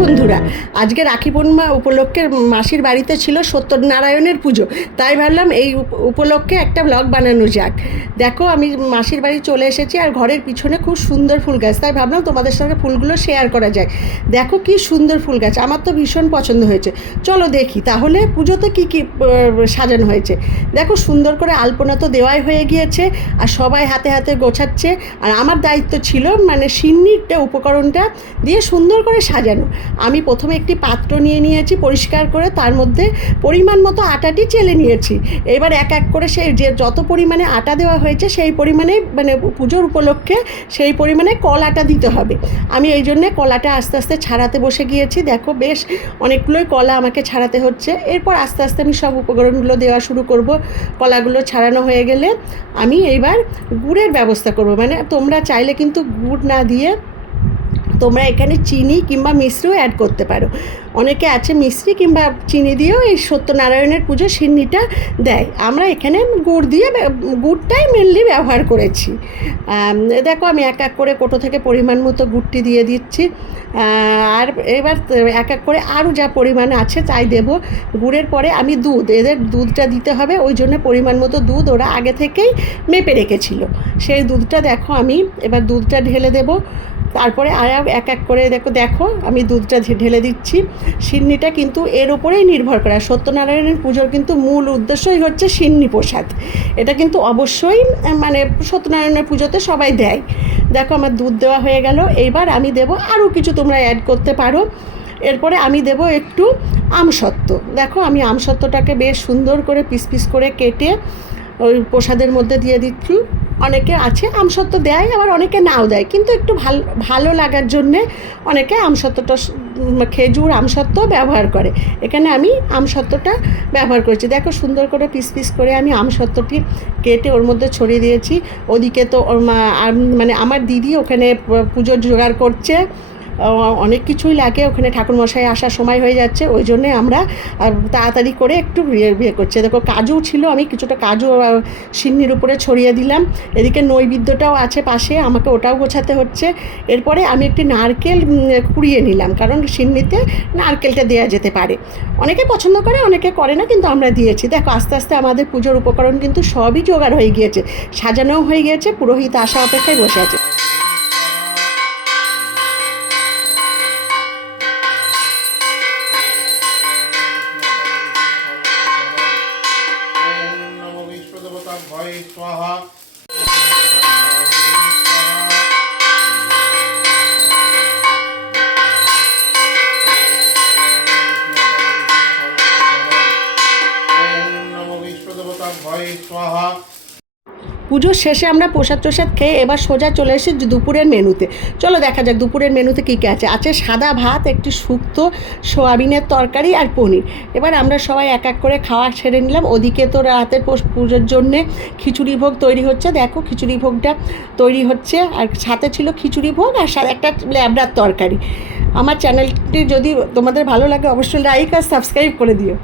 বন্ধুরা, আজকে রাখি পূর্ণিমা উপলক্ষে মাসির বাড়িতে ছিল সত্যনারায়ণের পুজো, তাই ভাবলাম এই উপলক্ষে একটা ব্লগ বানানো যাক। দেখো আমি মাসির বাড়ি চলে এসেছি আর ঘরের পিছনে খুব সুন্দর ফুল গাছ, তাই ভাবলাম তোমাদের সঙ্গে ফুলগুলো শেয়ার করা যায়। দেখো কি সুন্দর ফুল গাছ, আমার তো ভীষণ পছন্দ হয়েছে। চলো দেখি তাহলে পুজোতে কি কি সাজানো হয়েছে। দেখো সুন্দর করে আলপনা তো দেওয়াই হয়ে গিয়েছে আর সবাই হাতে হাতে গোছাচ্ছে। আর আমার দায়িত্ব ছিল মানে সিন্নিটা উপকরণটা দিয়ে সুন্দর করে সাজানো। আমি প্রথমে একটি পাত্র নিয়ে নিয়েছি পরিষ্কার করে, তার মধ্যে পরিমাণ মতো আটাটি চেলে নিয়েছি। এবার এক এক করে সেই যে যত পরিমাণে আটা দেওয়া হয়েছে সেই পরিমাণে মানে পুজোর উপলক্ষে সেই পরিমাণে কল আটা দিতে হবে। আমি এই জন্যে কলাটা আস্তে আস্তে ছাড়াতে বসে গিয়েছি। দেখো বেশ অনেকগুলোই কলা আমাকে ছাড়াতে হচ্ছে। এরপর আস্তে আস্তে আমি সব উপকরণগুলো দেওয়া শুরু করব। কলাগুলো ছাড়ানো হয়ে গেলে আমি এইবার গুড়ের ব্যবস্থা করব। মানে তোমরা চাইলে কিন্তু গুড় না দিয়ে তোমরা এখানে চিনি কিংবা মিশ্রিও অ্যাড করতে পারো। অনেকে আছে মিশ্রি কিংবা চিনি দিয়েও এই সত্যনারায়ণের পুজো সিন্নিটা দেয়। আমরা এখানে গুড় দিয়ে গুড়টাই মেনলি ব্যবহার করেছি। দেখো আমি এক এক করে কোটো থেকে পরিমাণ মতো গুড়টি দিয়ে দিচ্ছি। আর এবার এক এক করে আরও যা পরিমাণ আছে তাই দেব। গুড়ের পরে আমি এদের দুধটা দিতে হবে, ওই জন্য পরিমাণ মতো দুধ ওরা আগে থেকেই মেপে রেখেছিল। সেই দুধটা দেখো আমি এবার দুধটা ঢেলে দেবো। তারপরে আর এক এক করে দেখো আমি দুধটা ঢেলে দিচ্ছি। সিন্নিটা কিন্তু এর ওপরেই নির্ভর করে। সত্যনারায়ণের পুজোর কিন্তু মূল উদ্দেশ্যই হচ্ছে সিন্নি প্রসাদ। এটা কিন্তু অবশ্যই মানে সত্যনারায়ণের পুজোতে সবাই দেয়। দেখো আমার দুধ দেওয়া হয়ে গেল। এইবার আমি দেবো আরও কিছু, তোমরা অ্যাড করতে পারো। এরপরে আমি দেবো একটু আমসত্ত্ব। দেখো আমি আমসত্ত্বটাকে বেশ সুন্দর করে পিস পিস করে কেটে ওই প্রসাদের মধ্যে দিয়ে দিচ্ছি। অনেকে আছে আমসত্ত্ব দেয়, আবার অনেকে নাও দেয়, কিন্তু একটু ভালো লাগার জন্যে অনেকে আমসত্ত্বটা খেজুর আমসত্ত্ব ব্যবহার করে। এখানে আমি আমসত্ত্বটা ব্যবহার করেছি। দেখো সুন্দর করে পিস পিস করে আমি আমসত্ত্বটি কেটে ওর মধ্যে ছড়িয়ে দিয়েছি। ওদিকে তো মানে আমার দিদি ওখানে পুজোর জোগাড় করছে, অনেক কিছুই লাগে ওখানে, ঠাকুরমশাই আসার সময় হয়ে যাচ্ছে, ওই জন্যে আমরা তাড়াতাড়ি করে একটু বিয়ে করছে। দেখো কাজু ছিল, আমি কিছুটা কাজু সিন্নির উপরে ছড়িয়ে দিলাম। এদিকে নৈবেদ্যটাও আছে পাশে, আমাকে ওটাও গোছাতে হচ্ছে। এরপরে আমি একটি নারকেল কুড়িয়ে নিলাম, কারণ সিন্নিতে নারকেলটা দেওয়া যেতে পারে। অনেকে পছন্দ করে অনেকে করে না, কিন্তু আমরা দিয়েছি। দেখো আস্তে আস্তে আমাদের পুজোর উপকরণ কিন্তু সবই জোগাড় হয়ে গিয়েছে, সাজানোও হয়ে গিয়েছে, পুরোহিত আসা অপেক্ষায় বসে আছে। स्वाहा नमो विश्वदेवता भय स्वाहा। পুজোর শেষে আমরা প্রসাদ খেয়ে এবার সোজা চলে এসেছি দুপুরের মেনুতে। চলো দেখা যাক দুপুরের মেনুতে কী কী আছে। সাদা ভাত, একটি শুক্তো, সোয়াবিনের তরকারি আর পনির। এবার আমরা সবাই এক এক করে খাওয়া সেরে নিলাম। ওদিকে তো রাতের পুজোর জন্যে খিচুড়ি ভোগ তৈরি হচ্ছে। দেখো খিচুড়ি ভোগটা তৈরি হচ্ছে, আর সাথে ছিল খিচুড়ি ভোগ আর একটা ল্যাবড়ার তরকারি। আমার চ্যানেলটি যদি তোমাদের ভালো লাগে অবশ্যই লাইক আর সাবস্ক্রাইব করে দিও।